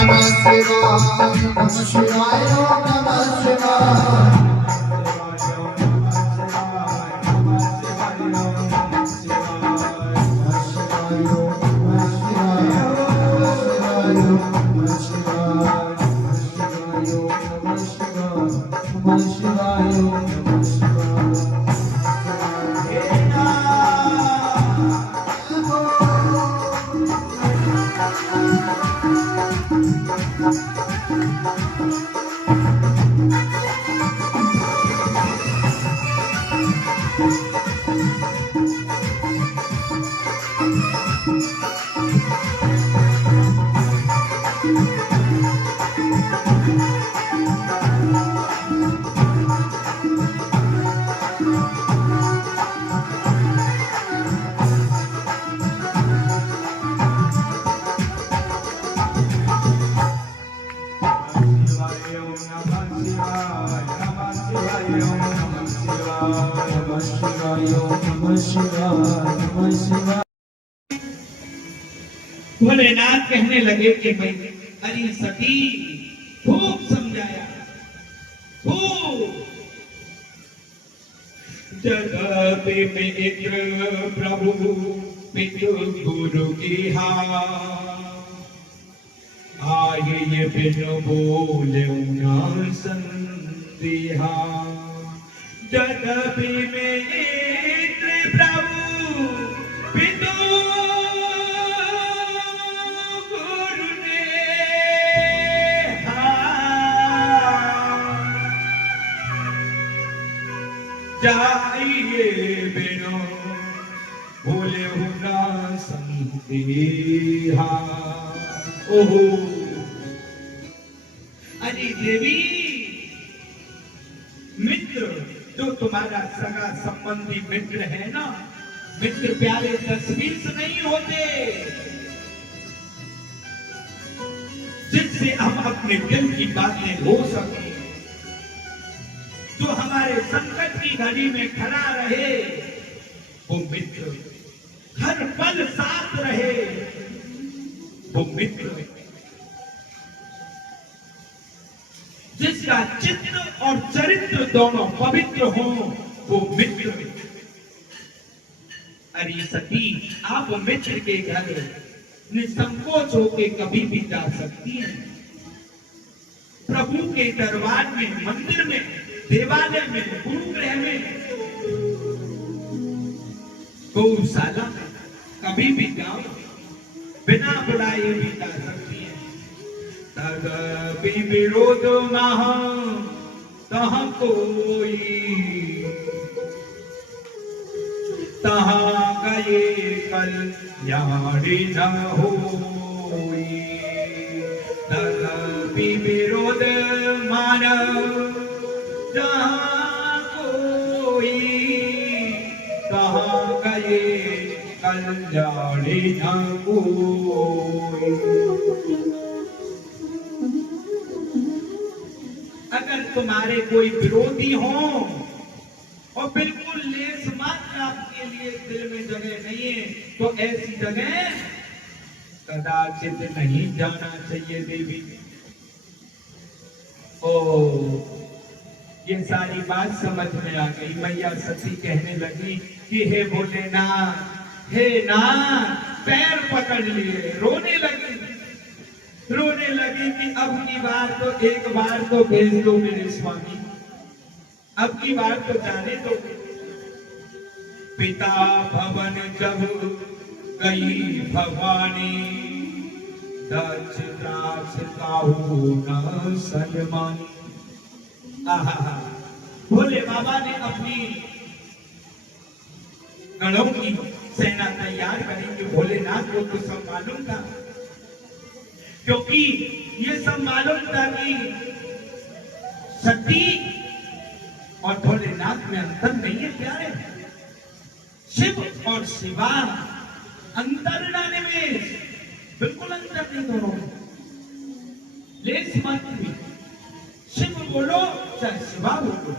नमः शिवाय नमः शिवाय नमः शिवाय भोलेनाथ कहने लगे कि भाई अरे सती खूब समझाया खूब जगत में इंद्र प्रभु पितु गुरु की आये ये बिनु बोले न संदेहा जगत में इंद्र प्रभु पितु जाइए बिनो बोले होना संदेहा। ओहो अरे देवी मित्र जो तुम्हारा सगा संबंधी मित्र है ना, मित्र प्यारे 10-20 नहीं होते, जिससे हम अपने दिल की बातें हो सके, जो हमारे संकट की घड़ी में खड़ा रहे, वो मित्र हर पल साथ रहे, वो मित्र जिसका चित्त और चरित्र दोनों पवित्र हो, वो मित्र। अरे सती आप मित्र के घर निसंकोच होके कभी भी जा सकती हैं। प्रभु के दरबार में, मंदिर में, देवालय में, गुरुगृह में, गौशाला में कभी भी जाओ, बिना बुलाए भी जा सकती है। तदपि विरोध महा तह कोई, तहाँ गए कल्याणी न होई। तदपि विरोध मानव जहाँ कोई, कहाँ गए कल्याणी न कोई। अगर तुम्हारे कोई विरोधी हो और बिल्कुल लेस मात्र आपके लिए दिल में जगह नहीं है, तो ऐसी जगह कदाचित नहीं जाना चाहिए देवी। ओ ये सारी बात समझ में आ गई। मैया सती कहने लगी कि हे भोलेनाथ, हे नाथ, पैर पकड़ लिए, रोने लगी कि अब की बार तो एक बार तो भेज दो मेरे स्वामी, अब की बार तो जाने दो। पिता भवन जब गई भवानी, दक्ष दास काहू न सन्मानी। भोले बाबा ने अपनी गणों की सेना तैयार करेंगे। भोलेनाथ को तो सब मालूम था, क्योंकि ये सब मालूम था कि सती और भोलेनाथ में अंतर नहीं है प्यारे। शिव और शिवा अंतर लाने में बिल्कुल अंतर नहीं दोनों में, लेस मात्र भी। शिव बोलो चाहे शिवा बोलो,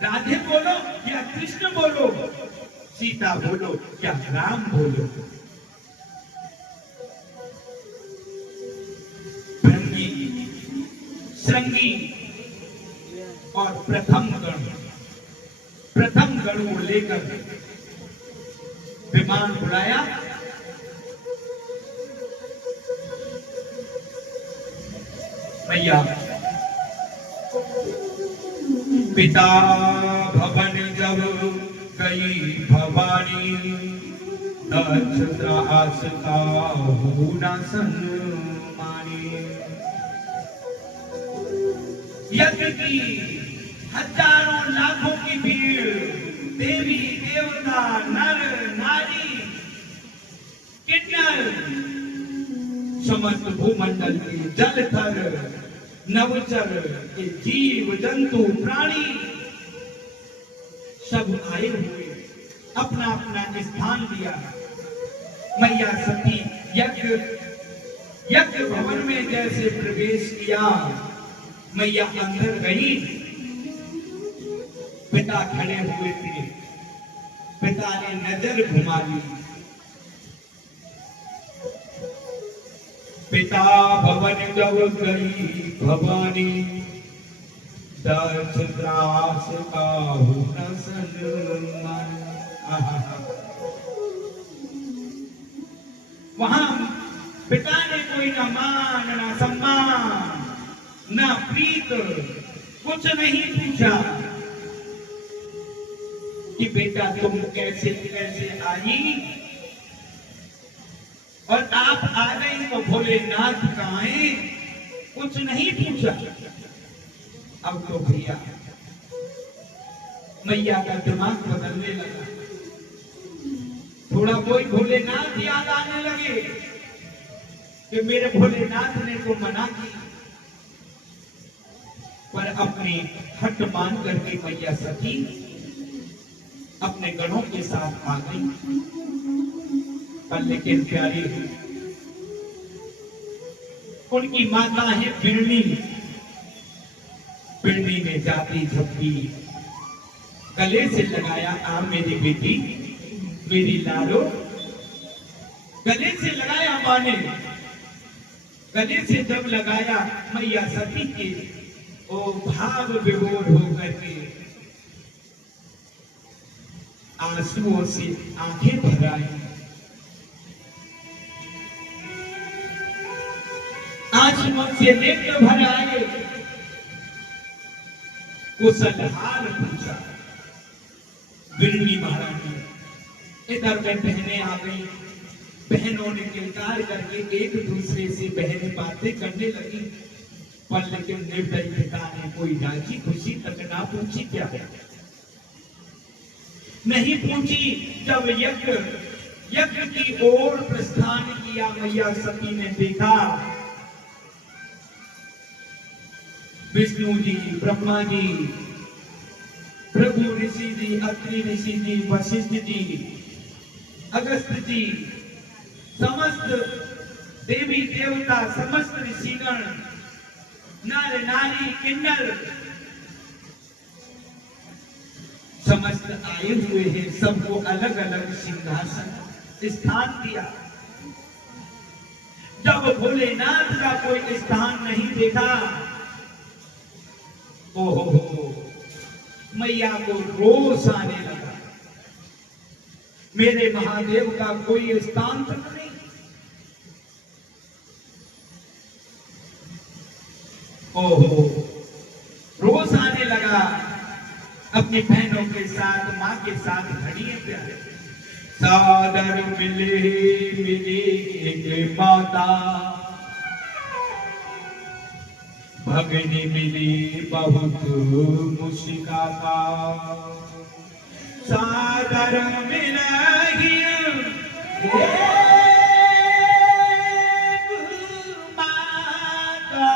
राधे बोलो या कृष्ण बोलो, सीता बोलो या राम बोलो, श्रृंगी और प्रथम गण को लेकर विमान उड़ाया। मैया पिता भवन जब गई भवानी, दक्ष त्रास का होना सन्मानी। यज्ञ की हजारों लाखों की भीड़, देवी देवता नर नारी किन्नर, समस्त भूमंडल के जलथर नवचर के जीव जंतु प्राणी सब आए हुए, अपना अपना स्थान लिया। मैया सती यज्ञ भवन में जैसे प्रवेश किया, मैया अंदर गई। पिता खड़े हुए थे, पिता ने नजर घुमा ली। पिता भवन जब गई भवानी, दक्ष त्रास का होना सन्मान। वहां पिता ने कोई न मान न सम्मान न प्रीत, कुछ नहीं पूछा कि बेटा तुम कैसे कैसे आई, और आप आ गई तो भोलेनाथ कहाँ हैं, कुछ नहीं पूछा। अब तो भैया मैया का दिमाग बदलने लगा, थोड़ा कोई भोलेनाथ याद आने लगे कि मेरे भोलेनाथ ने तो मना की, पर अपनी हट मान करके मैया सती अपने गणों के साथ आ गई। पर लेकिन प्यारी उनकी माता है बिरनी, बिरनी में जाती झपकी गले से लगाया, आ मेरी बेटी मेरी लालो, गले से लगाया मां ने। गले से जब लगाया, मैया सती के ओ भाव विभोर होकर के आंसुओं से आंखें भर आई। आंसुओं से नेत्र भर आए। कुशल हाल पूछा बिरनी महारानी। इधर में बहनें आ गई, बहनों ने किलकार करके एक दूसरे से बहनें बातें करने लगी, पर लेकिन निर्दयी पिता ने कोई राजी खुशी तक ना पूछी। क्या नहीं पूछी। जब यज्ञ की ओर प्रस्थान किया, मैया सती ने देखा विष्णु जी, ब्रह्मा जी, भृगु ऋषि जी, अत्रि ऋषि जी, वशिष्ठ जी, अगस्त जी, समस्त देवी देवता, समस्त ऋषिगण, नर नारी किन्नर समस्त आए हुए हैं। सबको अलग अलग सिंहासन स्थान दिया। जब भोलेनाथ का कोई स्थान नहीं देखा, ओहो मैया को रोष आने लगा। मेरे महादेव का कोई स्थान तक नहीं। ओहो रोष आने लगा। अपनी बहनों के साथ, मां के साथ खड़ी है प्यारे। सादर मिले मिले एक माता, भगनी मिली बहुत मुस्काता। सादर मिलही माता,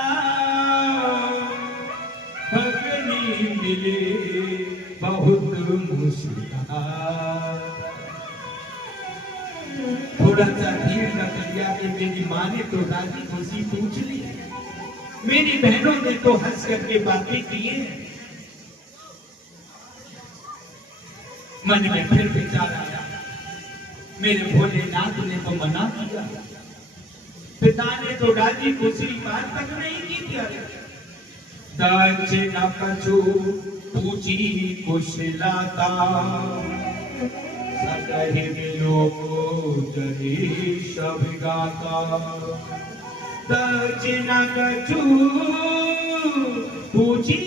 भगनी मिली बहुत मुस्काता। थोड़ा सा धीर रख लिया कि मेरी माँ ने तो राजी खुशी पूछ ली, मेरी बहनों ने तो हंस करके बातें की हैं। मन में फिर विचार आया, मेरे भोलेनाथ ने तो मना किया, पिता ने तो राजी खुशी बात तक नहीं की थी। दक्षिण कछु पूछी कुशलता सतहि विलोको जहि सब गाता दक्षिण कछु पूछी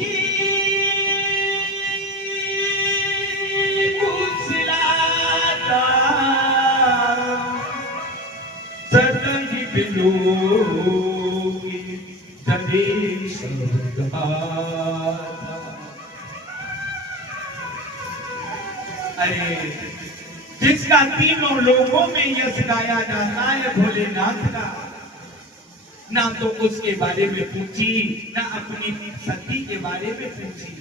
कुशलता सतहि विलोकी जहि सब गाता। अरे जिसका तीनों लोगों में यश गाया जाता है भोलेनाथ का, ना तो उसके बारे में पूछी ना अपनी सती के बारे में पूछी।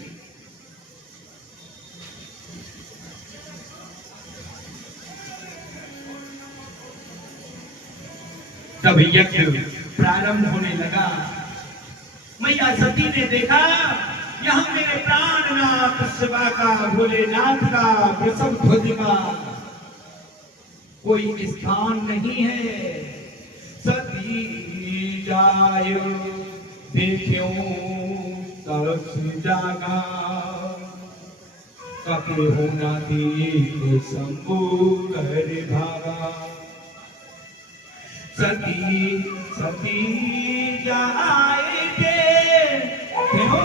तब यज्ञ प्रारंभ होने लगा। मैया सती ने देखा यहाँ मेरे प्राणनाथ शिवा का, भोलेनाथ का, वृषभ ध्वज का कोई स्थान नहीं है। सती जाय देखो तरस जागा कपे होना देख शंभु कर भागा। सती सती जाए देखो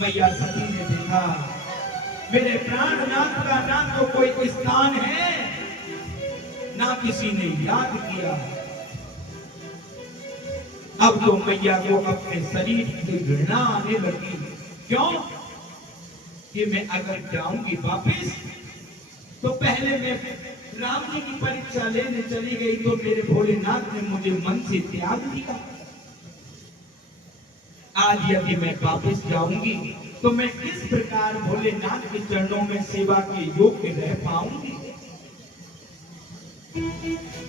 मैया सती ने देखा मेरे प्राणनाथ का ना तो कोई स्थान है, ना किसी ने याद किया। अब तो मैया को अपने शरीर की घृणा आने लगी। क्यों कि मैं अगर जाऊंगी वापिस तो पहले मैं राम जी की परीक्षा लेने चली गई तो मेरे भोलेनाथ ने मुझे मन से त्याग दिया। आज यदि मैं वापिस जाऊंगी तो मैं किस प्रकार भोलेनाथ के चरणों में सेवा के योग्य रह पाऊंगी।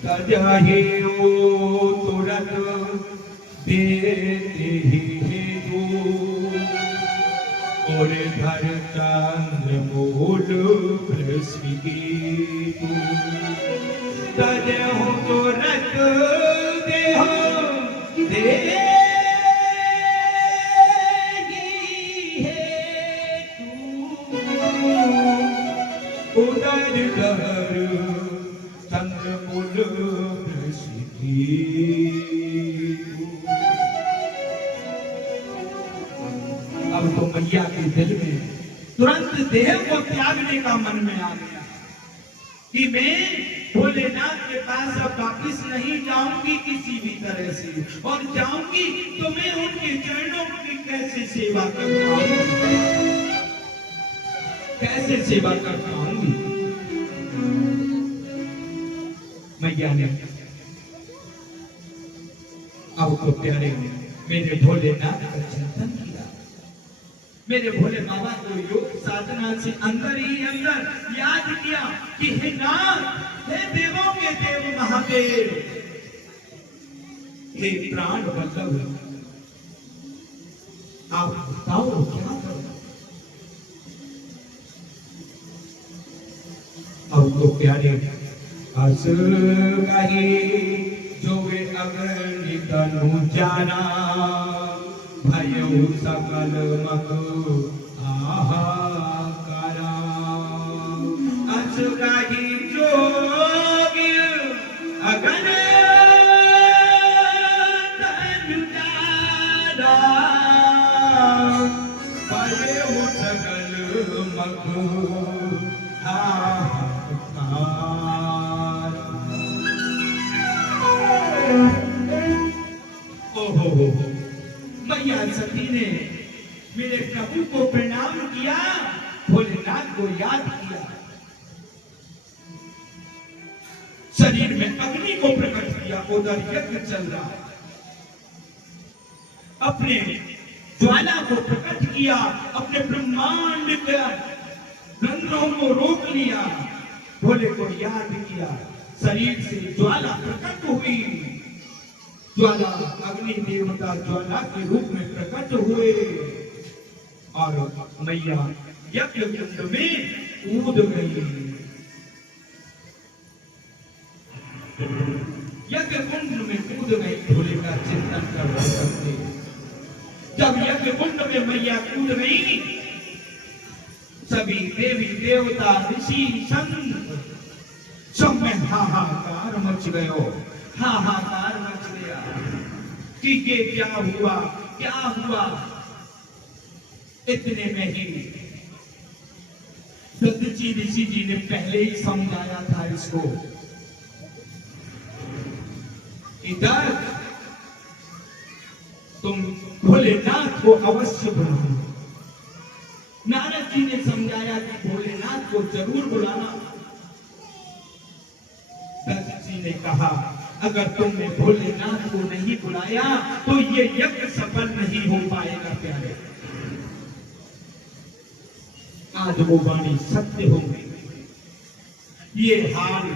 तजहे ओ तुरंत देते ही और धर चंद्र मूल तजहो तुरंत देहो दे उदर धर चंद्रमूल अब तो मैया के दिल में तुरंत देह को त्यागने का मन में आ गया कि मैं भोलेनाथ के पास अब वापिस नहीं जाऊंगी किसी भी तरह से, और जाऊंगी तो मैं उनके चरणों की कैसे सेवा कर पाऊंगी, कैसे सेवा कर पाऊंगी। मैया ने अब तो प्यारे मेरे भोलेनाथ का चिंतन किया। मेरे भोले बाबा को योग साधना से अंदर ही अंदर याद किया कि हे नाथ, हे देवों के देव महादेव, हे प्राण वल्लभ, आप बताओ क्या करो। अब तो प्यारे हस गए जो वे अग्नि तनु जाना भयो सकल मग आहाकारा। हस गए जो वे अग्नि तनु जाना भयो सकल मग मैया सती ने मेरे प्रभु को प्रणाम किया, भोलेनाथ को याद किया, शरीर में अग्नि को प्रकट किया। उधर यज्ञ चल रहा है, अपने ज्वाला को प्रकट किया, अपने ब्रह्मांड के रंध्रों को रोक लिया, भोले को याद किया, शरीर से ज्वाला प्रकट हुई। ज्वाला अग्नि देवता ज्वाला के रूप में प्रकट हुए और मैया यज्ञ कुंड में कूद गई। कुंड में कूद गई, भोले का चिंतन करते करते। जब यज्ञ कुंड में मैया कूद गई, सभी देवी देवता ऋषि संत सब में हाहाकार मच गयो, हाहाकार मच गया कि ये क्या हुआ, क्या हुआ। इतने में ही सदची ऋषि जी ने पहले ही समझाया था इसको, इधर तुम भोलेनाथ को अवश्य बुलाओ। नारद जी ने समझाया कि भोलेनाथ को जरूर बुलाना। दत्त जी ने कहा अगर तुमने भोलेनाथ को नहीं बुलाया तो ये यज्ञ सफल नहीं हो पाएगा प्यारे। आज वो वाणी सत्य हो गई। ये हाल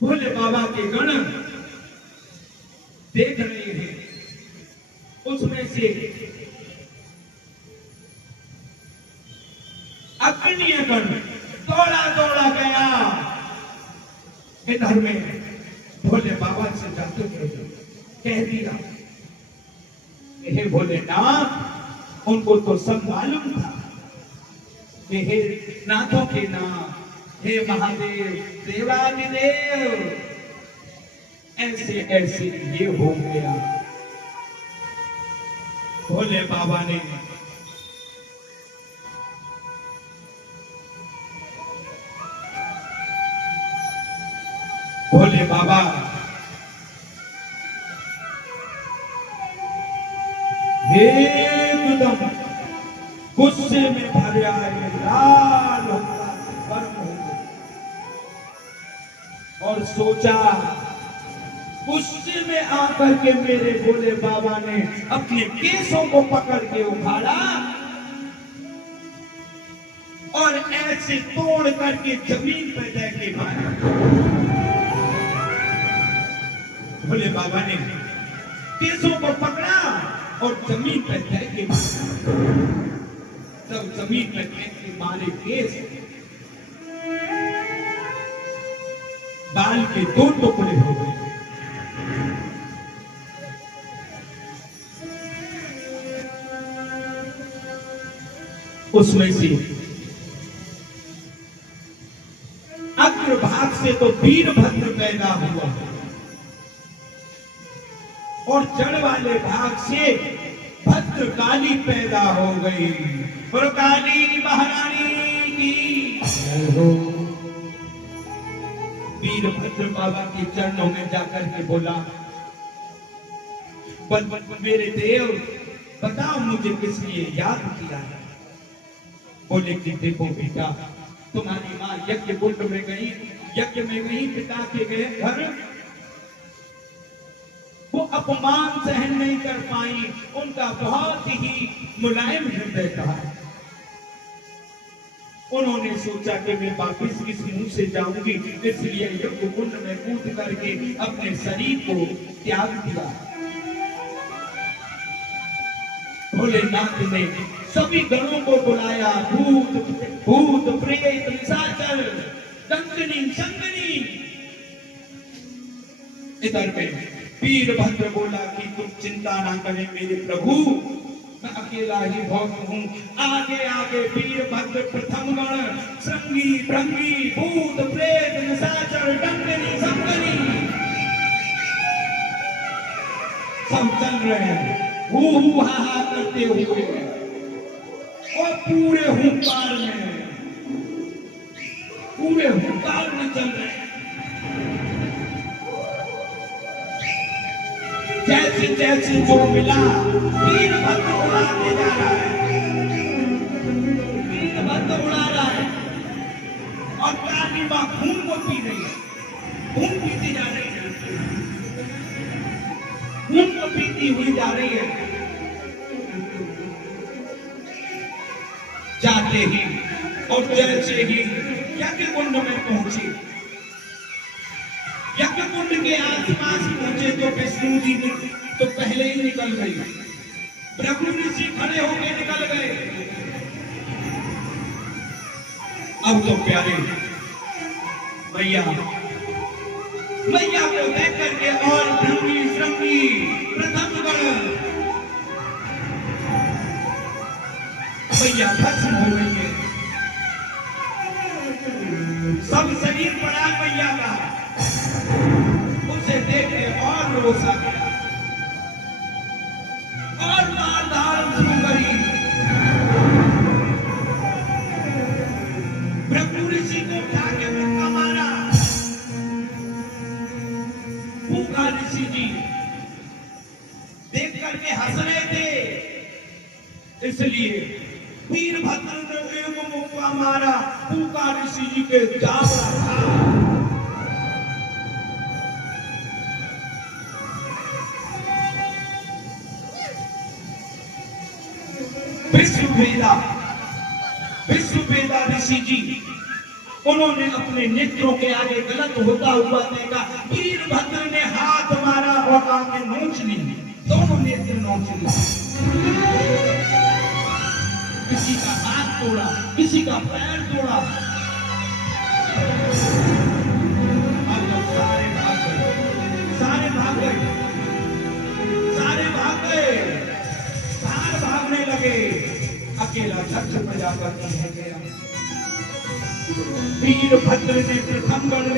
भोले बाबा के गण देख रहे हैं। उसमें से अग्नि गण दौड़ा दौड़ा गया। इधर में भोले बाबा से जाते हुए कह दिया, हे भोलेनाथ, उनको तो सब मालूम था कि हे नाथों के नाम, हे महादेव, देवादिदेव, ऐसे ऐसे ये हो गया। भोले बाबा ने भोले बाबा एकदम गुस्से में भर आए, लाल गर्म हो गए और सोचा, गुस्से में आकर के मेरे भोले बाबा ने अपने केसों को पकड़ के उखाड़ा और ऐसे तोड़ करके जमीन पर जाके मारा। भोले बाबा ने केसों को पकड़ा और जमीन पर जाके मारा। जब जमीन पर जाके मारे केस, बाल के दो टुकड़े हो गए। उसमें से अग्रभाग से तो वीरभद्र पैदा हुआ और जड़ वाले भाग से भद्रकाली पैदा हो गई। और काली महारानी की वीरभद्र बाबा के चरणों में जाकर के बोला, मेरे देव, बताओ मुझे किस लिए याद किया है। बोले कि देखो बेटा, तुम्हारी माँ यज्ञ कुंड में गई, यज्ञ में गई, पिता के गए घर, वो अपमान सहन नहीं कर पाई। उनका बहुत ही मुलायम हृदय था। उन्होंने सोचा कि मैं वापिस किस मुंह से जाऊंगी, इसलिए यज्ञ कुंड में कूद करके अपने शरीर को त्याग दिया। भोलेनाथ ने सभी गणों को बुलाया, भूत प्रेत निशाचर दंडनी संगनी। इधर में वीरभद्र बोला कि तुम चिंता ना करें मेरे प्रभु, मैं अकेला ही भक्त हूँ। आगे आगे वीरभद्र प्रथम गण श्रृंगी भृंगी भूत प्रेत निशाचर दंडनी संगनी सब चल रहे हैं, हू हा हा करते हुए और पूरे हुंकार में चल रहे हैं। जैसे जैसे जो मिला वीरभद्र उड़ाते जा रहा है, वीरभद्र उड़ा रहा है और काली मां खून को पी रही है, खून पीती जा रही है, खून को पीती हुई जा रही है। जाते ही और जैसे ही यज्ञ कुंड में पहुंचे, यज्ञ कुंड के आसपास पहुंचे तो विष्णु जी तो पहले ही निकल गई, भृगु ऋषि खड़े होकर निकल गए। अब तो प्यारे भैया मैया को देख करके और ब्रह्मी श्रृंगी प्रथम गण मैया भस्म हो गई है। सब शरीर पड़ा मैया का, उसे देख के और रोष आ गया और मार धार शुरू करी। ब्रह्म ऋषि को उठा के मुक्का मारा। भूखा ऋषि जी देख करके हंस रहे थे, इसलिए वीरभद्र ने एक मुक्का मारा। भूखा ऋषि जी के जावड़ा था। विश्ववेदा ऋषि जी उन्होंने अपने नेत्रों के आगे गलत होता हुआ देखा। वीरभद्र ने हाथ मारा और आगे नोच ली, दोनों नेत्र नोच ली। किसी का हाथ तोड़ा, किसी का पैर तोड़ा। अब तो सारे भाग गए, सारे भाग गए, सारे भाग गए, बाहर भागने लगे। अकेला दक्ष प्रजापति रह गया। वीरभद्र ने प्रथम गण